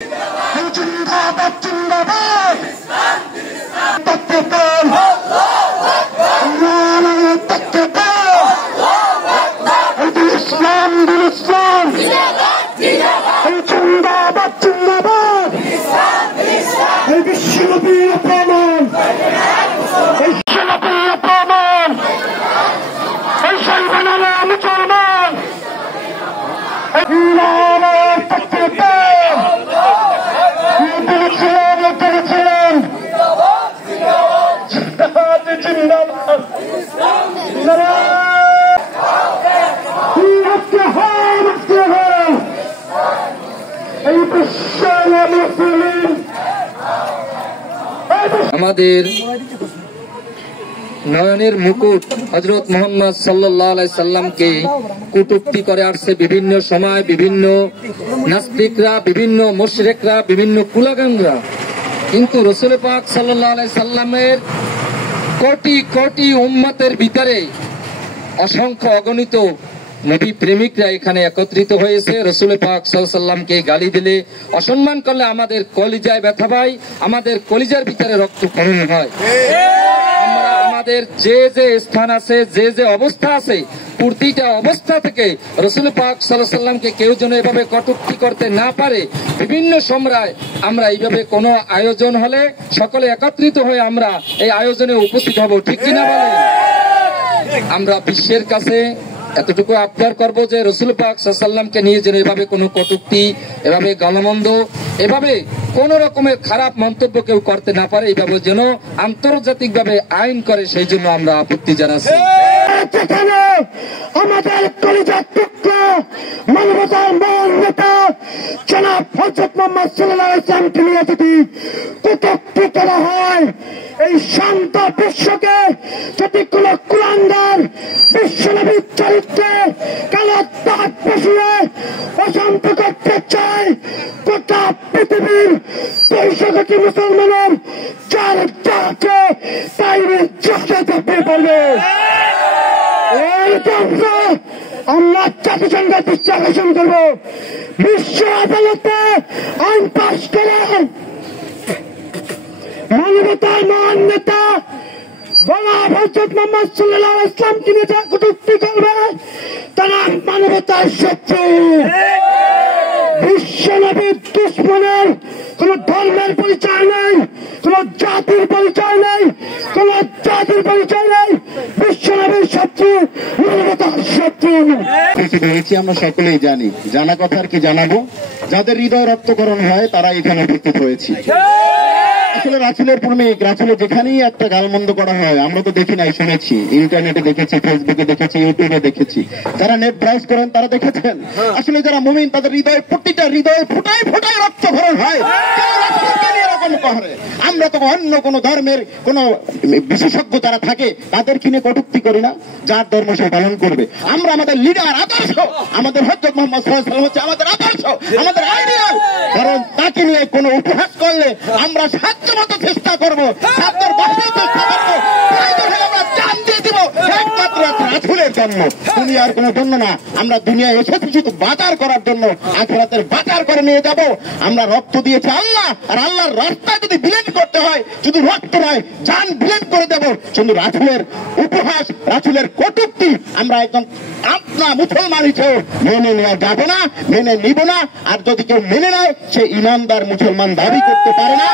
জিন্দাবাদ জিন্দাবাদ তকবীর নারায়ে তকবীর ইসলাম দিন ইসলাম জিন্দাবাদ জিন্দাবাদ এই বিশ্বনবীর প্রমাণ এই বিশ্বনবীর প্রমাণ এই সর্বনামা মুসলমান নারায়ে তকবীর আমাদের নয়নের মুকুট হযরত মুহাম্মদ সাল্লাল্লাহু আলাইহি সাল্লামকে কটূক্তি করে আসছে বিভিন্ন সময় বিভিন্ন নাস্তিকরা, বিভিন্ন মুশরিকরা, বিভিন্ন কুলাগানরা। কিন্তু রাসূল পাক সাল্লাল্লাহু আলাইহি সাল্লামের কোটি কোটি উম্মতের ভিতরে অসংখ্য অগণিত নবী প্রেমিকরা এখানে একত্রিত হয়েছে। রাসূল পাক সাল্লাল্লাহু আলাইহি সাল্লামকে গালি দিলে, অসম্মান করলে আমাদের কলিজায় ব্যথা পায়, আমাদের কলিজার ভিতরে রক্তক্ষরণ হয়। আমরা আমাদের যে যে স্থান আছে, যে যে অবস্থা আছে, প্রতিটা অবস্থা থেকে রাসূল পাক সাল্লাল্লাহু আলাইহি সাল্লামকে কেউ যেন এভাবে কটূক্তি করতে না পারে, বিভিন্ন সময় আমরা এইভাবে কোনো আয়োজন হলে সকলে একত্রিত হয়ে আমরা এই আয়োজনে উপস্থিত হব, ঠিক কিনা বলেন? আমরা বিশ্বের কাছে এতটুকু আবদার করবো যে রাসূল পাক সাল্লাল্লাহু আলাইহি সাল্লামকে নিয়ে যেন এভাবে কোনো কটূক্তি, এভাবে গালমন্দ, এভাবে কোন রকমের খারাপ মন্তব্য কেউ করতে না পারে, এইভাবে যেন আন্তর্জাতিক ভাবে আইন করে, সেই জন্য আমরা আপত্তি জানাচ্ছি। আমাদের কলিজার টুকরা মানবতার মহান নেতা জনাব হযরত মুহাম্মদ সাল্লাল্লাহু আলাইহি ওয়াসাল্লামকে নিয়ে যদি কটূক্তি করা হয়, এই শান্ত বিশ্বকে যদি কোন কুলাঙ্গার বিশ্বনবীর চরিত্রে কালো দাগ বসিয়ে অশান্ত করতে চায়, গোটা পৃথিবীর 200 কোটি মুসলমানের চার চাকে তাইরে চোখে দেখতে পারবে। এই জন্য আমরা জাতিসংঘের দৃষ্টি আকর্ষণ করব, বিশ্ব আদালতে আইন পাশ করে মানবতার মহান নেতা জনাব হযরত মুহাম্মদ সাল্লাল্লাহু আলাইহি ওয়াসাল্লামকে নিয়ে যারা কটূক্তি করবে তারা মানবতার শত্রু। বিশ্বনবীর দুশ্মনের কোন ধর্মের পরিচয় নেই, কোন জাতির পরিচয় নেই, কোন জাতির পরিচয় নেই। বিশ্বনবীর শত্রু মানবতার শত্রু। হয়েছি আমরা সকলেই জানি, জানা কথা আর কি জানাবো। যাদের হৃদয় রক্তকরণ হয় তারা এখানে উপস্থিত হয়েছি। আসলে রাসূলের প্রেমিক, রাসূলের যেখানেই একটা গালমন্দ করা হয় আমরা তো দেখি নাই, শুনেছি, ইন্টারনেটে দেখেছি, ফেসবুকে দেখেছি, ইউটিউবে দেখেছি, যারা নেট ব্রাউজ করেন তারা দেখেছেন। আসলে যারা মুমিন তাদের হৃদয়, প্রতিটা হৃদয়ে ফোটায় ফোটায় রক্তক্ষরণ হয়। আমরা তো অন্য কোন ধর্মের কোন বিশেষজ্ঞ যারা থাকে তাদেরকে নিয়ে কটূক্তি করি না, যার ধর্ম সে পালন করবে। আমরা আমাদের লিডার, আদর্শ, আমাদের হযরত মুহাম্মদ সাল্লাল্লাহু আলাইহি ওয়াসাল্লাম হচ্ছে আমাদের আদর্শ, আমাদের আইডিয়াল। কারণ তাকে নিয়ে কোন উপহাস করলে আমরা সাধ্যমতো চেষ্টা করবো, সাধ্যের বাহিরে চেষ্টা করবো, আমরা জান দিয়ে দিব একমাত্র রাসূলের জন্য, দুনিয়ার কোনো জন্য না। আমরা দুনিয়ায় এসেছি শুধু বাজার করার জন্য, আখিরাতের বাজার করে নিয়ে যাব। আমরা রক্ত দিয়েছি আল্লাহ, আর আল্লাহর রাস্তায় যদি বিলীন করতে হয় শুধু রক্ত নয়, জান বিলীন করে দেব। শুধু রাসূলের উপহাস, রাসূলের কটূক্তি আমরা একদম আপনা মুসলমান হিসেবে মেনে নেওয়া যাবে না, মেনে নিব না। আর যদি কেউ মেনে নেয় সে ইমানদার মুসলমান দাবি করতে পারে না।